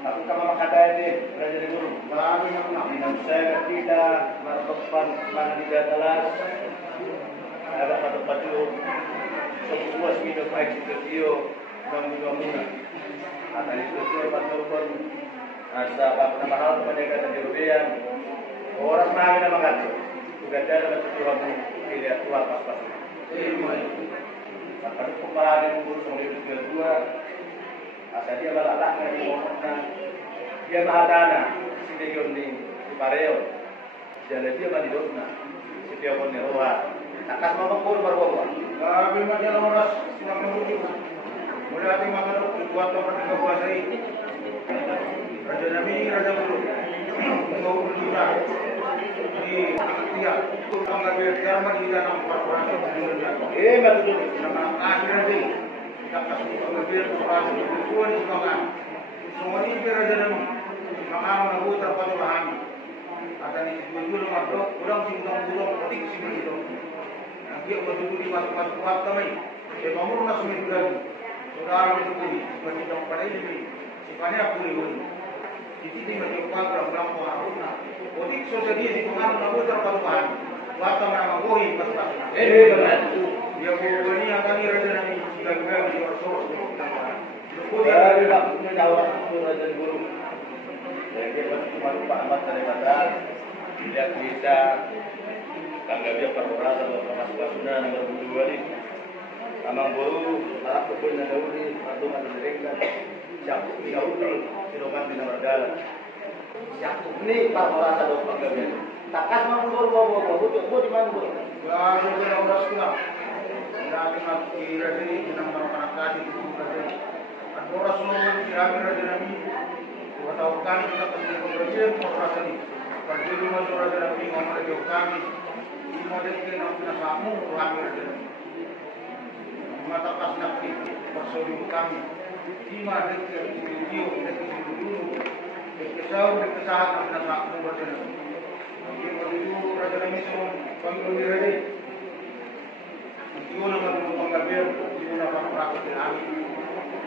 Aku kama makadaya din, belajar guru. Marami na kuna. Minamsaya kita, maratopan, mana di datalas. Ada patu-patu, sebuah video video, mula muna. Kata itu patu-patu, asa apa mahal kepada kata European. Orang mahal na makato. Juga ada Tuhan dilihat tua pas-pas. Tapi kepala guru sama dua. Asa dia balak dari momokna dia mahadana si region di Pareo jadi dia mah di dona si dia pun neroa akas mamang pun berbawa kami mah jalan oras silang menunggu mulai hati makan kuat tempat tiga puasa ini Raja Nabi Raja Guru mau berjuta di dia tanggal biar di dalam performa betul nama akhirnya ini dapat mengambil soal tujuan ulangan. Semua ini berjalan mengamal nabutar pada bahan. Ada ni tujuan makro, ulang petik si begitu. Nanti betul di masuk kuat kami. Memang nak semua lagi. Saudara itu pun masih dalam pada ini. Sifatnya pulih. Jadi dia masih kuat dalam pengaruhnya. Petik sosial dia di pengaruh nabutar pada bahan. Waktu nama gohi pas-pas. Dia ini akan Raja Nabi gagal di Rasul. Dari waktunya jawab Raja Guru. Jadi cuma lupa amat daripada tidak bisa tanggal dia perkara atau masuk-masuknya nomor 2 ini. Amang Guru harap kebun dan dauli patung atau direkan. Siap diaudul sirokan di nomor dalam. Siap ini perkara atau penggabian. Takas mampu bawa bujuk di mana Guru? Baru dia udah sekolah. Nabi mati Raja ini nama anak kasih itu Raja. Adora semua di Raja Nabi. Tahu kami kita pasti berjaya proses ini. Pergi rumah Raja Nabi ngomong lagi kami. Ini model kita nak kamu kami Raja Nabi. Mata pas nak persodi kami. Lima detik video detik dulu. Kesal kesahan nak kamu Raja Nabi. Ini Raja Nabi semua kami berjaya. Ibu nama dulu pengambil, ibu nama perakat kami.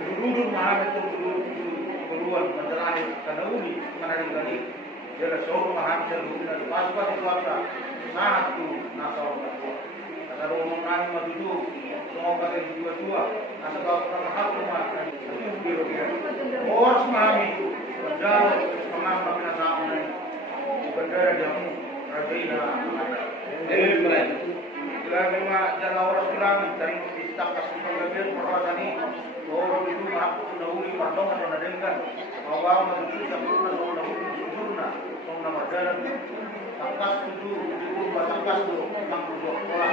Dulu Muhammad itu keluar menjalani karena uni mana dengan ini. Jadi seorang Muhammad terus dari pas-pas itu apa? Sangat tu nasab berbuat. Kata orang kami maju semua kata dua-dua. Asa kau pernah rumah itu biru dia. Orang Muhammad itu berjalan mengambil nasab ini. Berdaya dia Raja Ina. Kami mah jalan orang pulang dari istakas pengambilan perkataan ini. Orang itu mak nauli pardon atau nadengan. Awal menuju sempurna soal nauli sempurna soal nama jalan. Takas tujuh takas tu mang tujuh sekolah.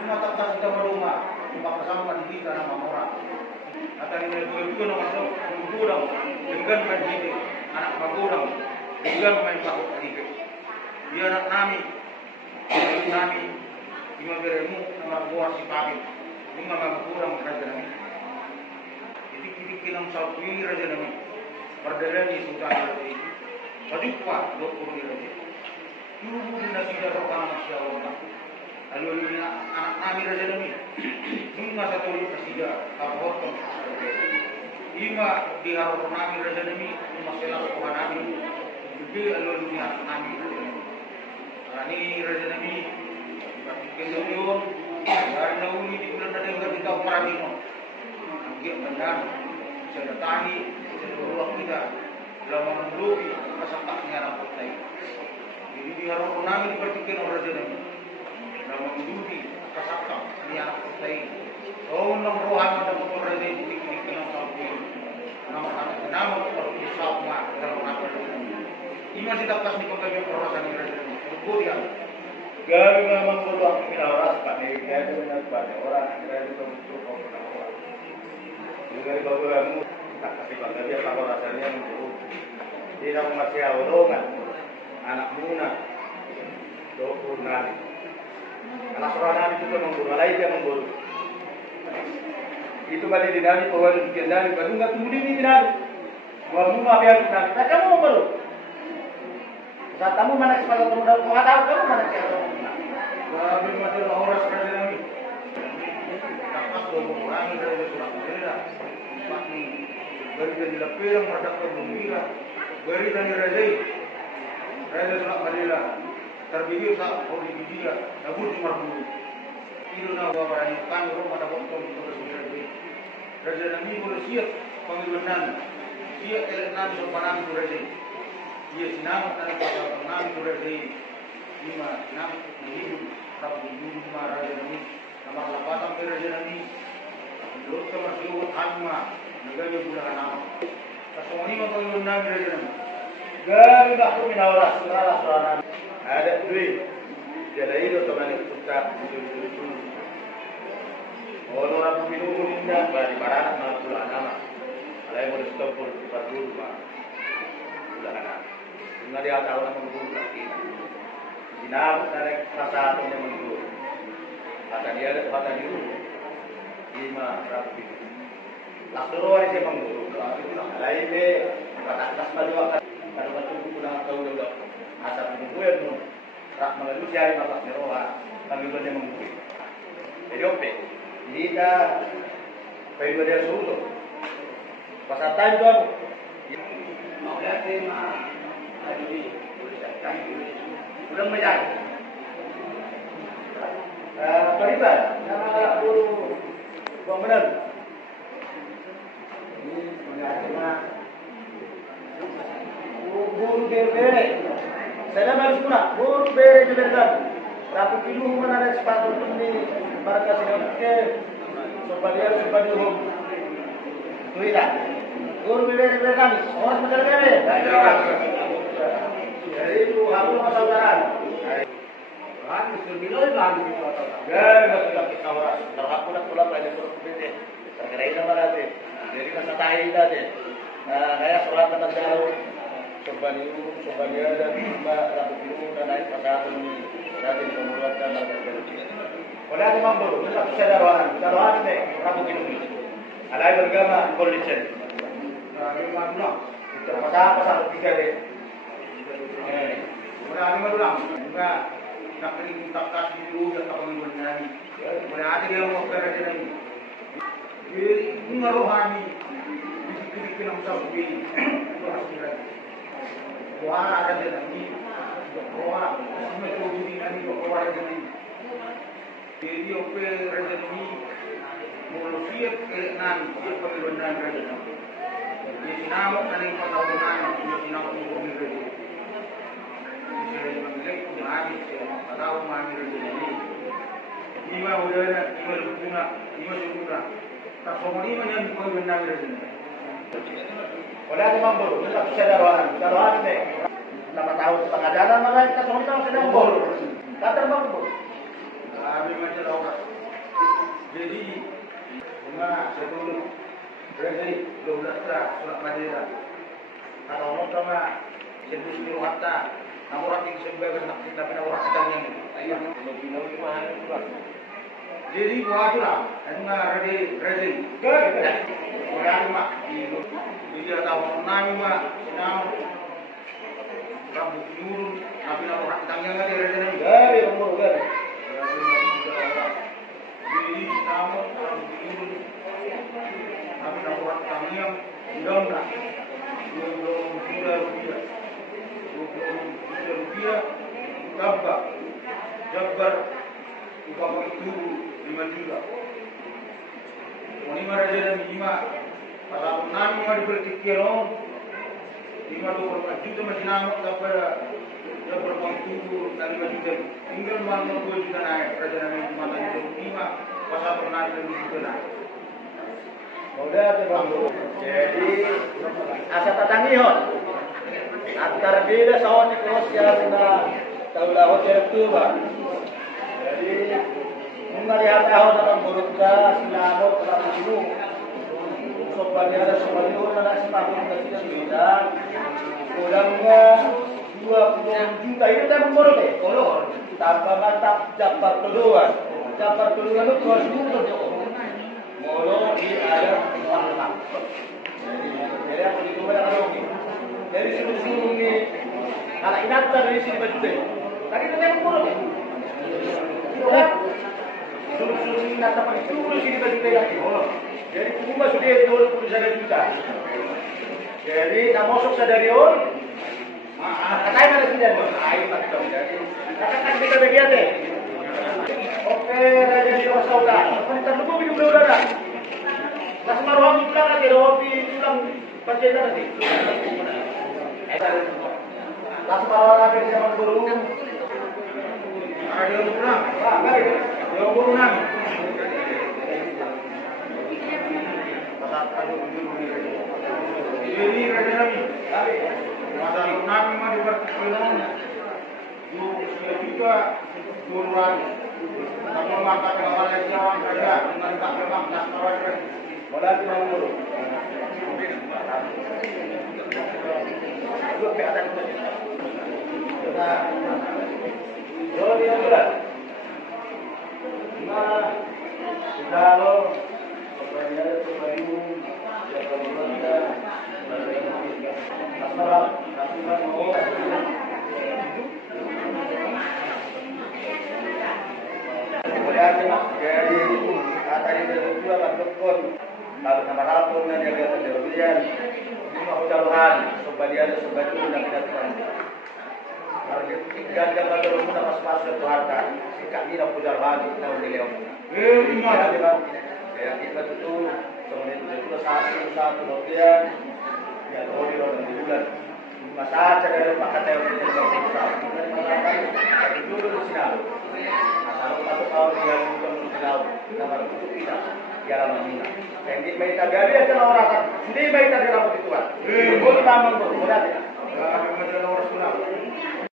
Cuma takas kita rumah cuma bersama di kita nama orang. Kata ini itu nama kurang dengan majid anak kurang dengan main pakut tiga. Dia anak nami lima beremu nama buah si pagi, lima kurang Raja Nabi. Jadi kinam satu ini Raja Nabi. Berdaya di Sultan Raja itu. Majukwa 20 Raja. Dulu di nasi darah manusia orang. Lalu ini anak Nabi Raja Nabi. Lima satu ketiga apa lima di harus Nabi Raja Nabi. Lima selah Tuhan Nabi. Jadi lalu ini anak Nabi Raja Nabi. Ini Raja Nabi. Kemudian dari nauli di bulan ada yang kita peradino, dia benar, saya datangi, saya berulang kita dalam mengelobi kesakitnya rapat saya. Jadi dia harus menangis dipertikan oleh Raja Nabi dalam mengelobi kesakitnya rapat saya. Oh, nama rohan ada motor Raja itu dikirim sampai nama seperti sama dalam apa ini. Ini masih dapat dipakai perasaan Raja Nabi. Kemudian kami memang berdoa kepada orang seperti itu benar pada orang kira itu untuk orang. Dengan bapak kamu tak kasih bangga dia kalau rasanya menurut. Tidak masih awalongan anak muna 20 nali. Anak seorang nali itu memburu, lain dia memburu. Itu balik di nali, pawal di nali, baru nggak tunggu di nali. Kamu apa yang nali? Tak kamu memburu. Saat kamu mana sebagai pemuda, kau tahu kamu mana siapa? Kami masih orang Raja Nabi. Dapat 20 orang dari surat Al-Fatihah. beri dan dilapilang merdak pembungira, beri dan dirajai, raja sulak madela, terbigir sa hori bigira, nabur cumar bulu. Ilu na wawarani kami rumah dapat tong kita bersuara. Raja nami boleh siap pengiriman, siap elektron sopanam durajai. Ia sinam dan pasal penam durajai. Lima enam hidup tapi hidup raja nami nama lapatang raja nami. Dokter masih uat hama negara bulan enam. Kasoni mengkau enam raja nami. Gari bakul minauras surala surana. Ada duit. Jadi itu teman kita betul-betul. Orang orang minum indah bari barat malah bulan enam. Alai boleh stop berdua bulan enam. Enggak dia tahu nama guru lagi. Sinau dari perasaan yang mengguru. Kata dia ada kata dulu. Lima rapi. Laksuru hari saya mengguru. Lain deh. Kata atas maju akan. Kalau betul pulang tahu udah asal mengguru ya tu. Rak melalui cari bapak meroha. Kami boleh mengguru. Jadi oke. Jika pengen dia suruh. Pasal itu aku. Mau lihat tema. Aduh, sudah menjadi. Beribadah, nama guru bangunan. Ini mengajarkan guru bere. Saya harus guna guru bere juga. Rapi pilu mana ada sepatu ini mereka sedang ke supaya home. Tuilah. Guru bere kami, orang macam bere. Jadi itu aku masalah. Kan sebelum lagi itu atau enggak betul kita orang. Kalau aku nak pulang belajar berbeda. Terkait sama nanti. Jadi masa tahi tadi. Kayak sholat tempat jauh. Sobania dan Mbak Rabu Biru dan naik pasal ini. Jadi membuatkan harga kerja. Oleh itu mampu. Kita bisa daruan ini Rabu Biru. Alai bergama polisi. Nah, ini mana? Kita pasal 3 deh. Mula ni madulang, juga nak kering tak kasih dulu ya tak bangun nani. Mula ada dia mau kerja lagi. Ini rohani, dikit-dikit nak sahaja. Wah ada dia lagi. Wah, semua tu jadi nani wah ada ni. Jadi ope kerja ni, mula siap nan siap bangun nani kerja. Jadi nama nani pasal nani, jadi nama bangun kerja. Atau mami rezeki lima udara lima lubunga lima sumura tak semua lima yang bukan benar rezeki. Oleh itu mampu kita bisa daruan ini. Lama tahun setengah jalan malah kita semua kita sedang bol. Tak terbang bol. Kami macam orang. Jadi bunga sebelum rezeki 12 surat Madinah. Kalau orang sama sebelum hatta orang yang sebagai nak kita pernah orang sedang yang ayah lebih mahal juga. Jadi buat lah, enggak ready. Orang mak itu dia tahu nami mak senang kamu turun, tapi nak orang sedang yang ada ready nami. Gari umur gari. Jadi kamu orang turun, tapi nak orang sedang yang belum lah. Belum rupiah. Jabbar upah itu 5 juta. Ini mana jadi 5. Kalau 6 diperkirakan 5 juta masih nama tapi jabbar upah itu 5 juta. Tinggal mana 2 juta naik. Raja Nabi 5 pasal pernah 2 juta naik. Mudah tu. Jadi asal tatangihon. Antar bila sawan ikut yang taulah hotel tu bah. Jadi melihat tahun dalam buruknya sinamot dalam hidup. Sopan ada sopan itu ada semakin kecil sudah. Kurangnya 20 juta itu tak memborok deh. Kalau tanpa mantap Jabbar kedua itu terus juta. Molo di ada malam. Jadi aku itu berapa dari sini kalau ingat dari sini betul. Tadi itu yang kurang. susun nata paling dulu sini bagi lagi. Jadi cuma sudah itu juta. Jadi nak masuk sadarion. Katanya mana sih jadi? Ayo tak tahu jadi. Katakan kita bagian deh. Oke, raja di Dewasa Utara. Kita tunggu hidup dulu dah. Nah semaruh pulang lagi, Robi pulang kerja nanti. Nah semaruh lagi zaman guru. Ada yang pulang. Nggak ada. Yang pulang. Ini raja nabi. Masa nabi mah diperkenalkan. Dua juga turunan. Kamu makan kawan yang ada dengan tak memang nak kawan. Mulai di mana dulu? Dua ke atas dulu. Nah, jauh dia sudah. Nah, sudah lo. Sebenarnya sebayu, jaga Belanda, asmara, asmara mau. Kemudian jadi kata ini dua bandukun. Lalu nama rapun dan jaga terjadian lima ucapan sebagian sebagian dan tidak ganda baru pun dapat masuk ke harta sikap ini aku jalan tahu beliau ya kita itu kemudian itu satu kemudian ya tahu di bulan masa cara pakai tahu itu tapi dulu di sini asal satu tahun dia belum tahu nama itu tidak jalan mana jadi mereka dari aja orang sendiri mereka di rapat itu kan boleh tamang boleh ada Ada orang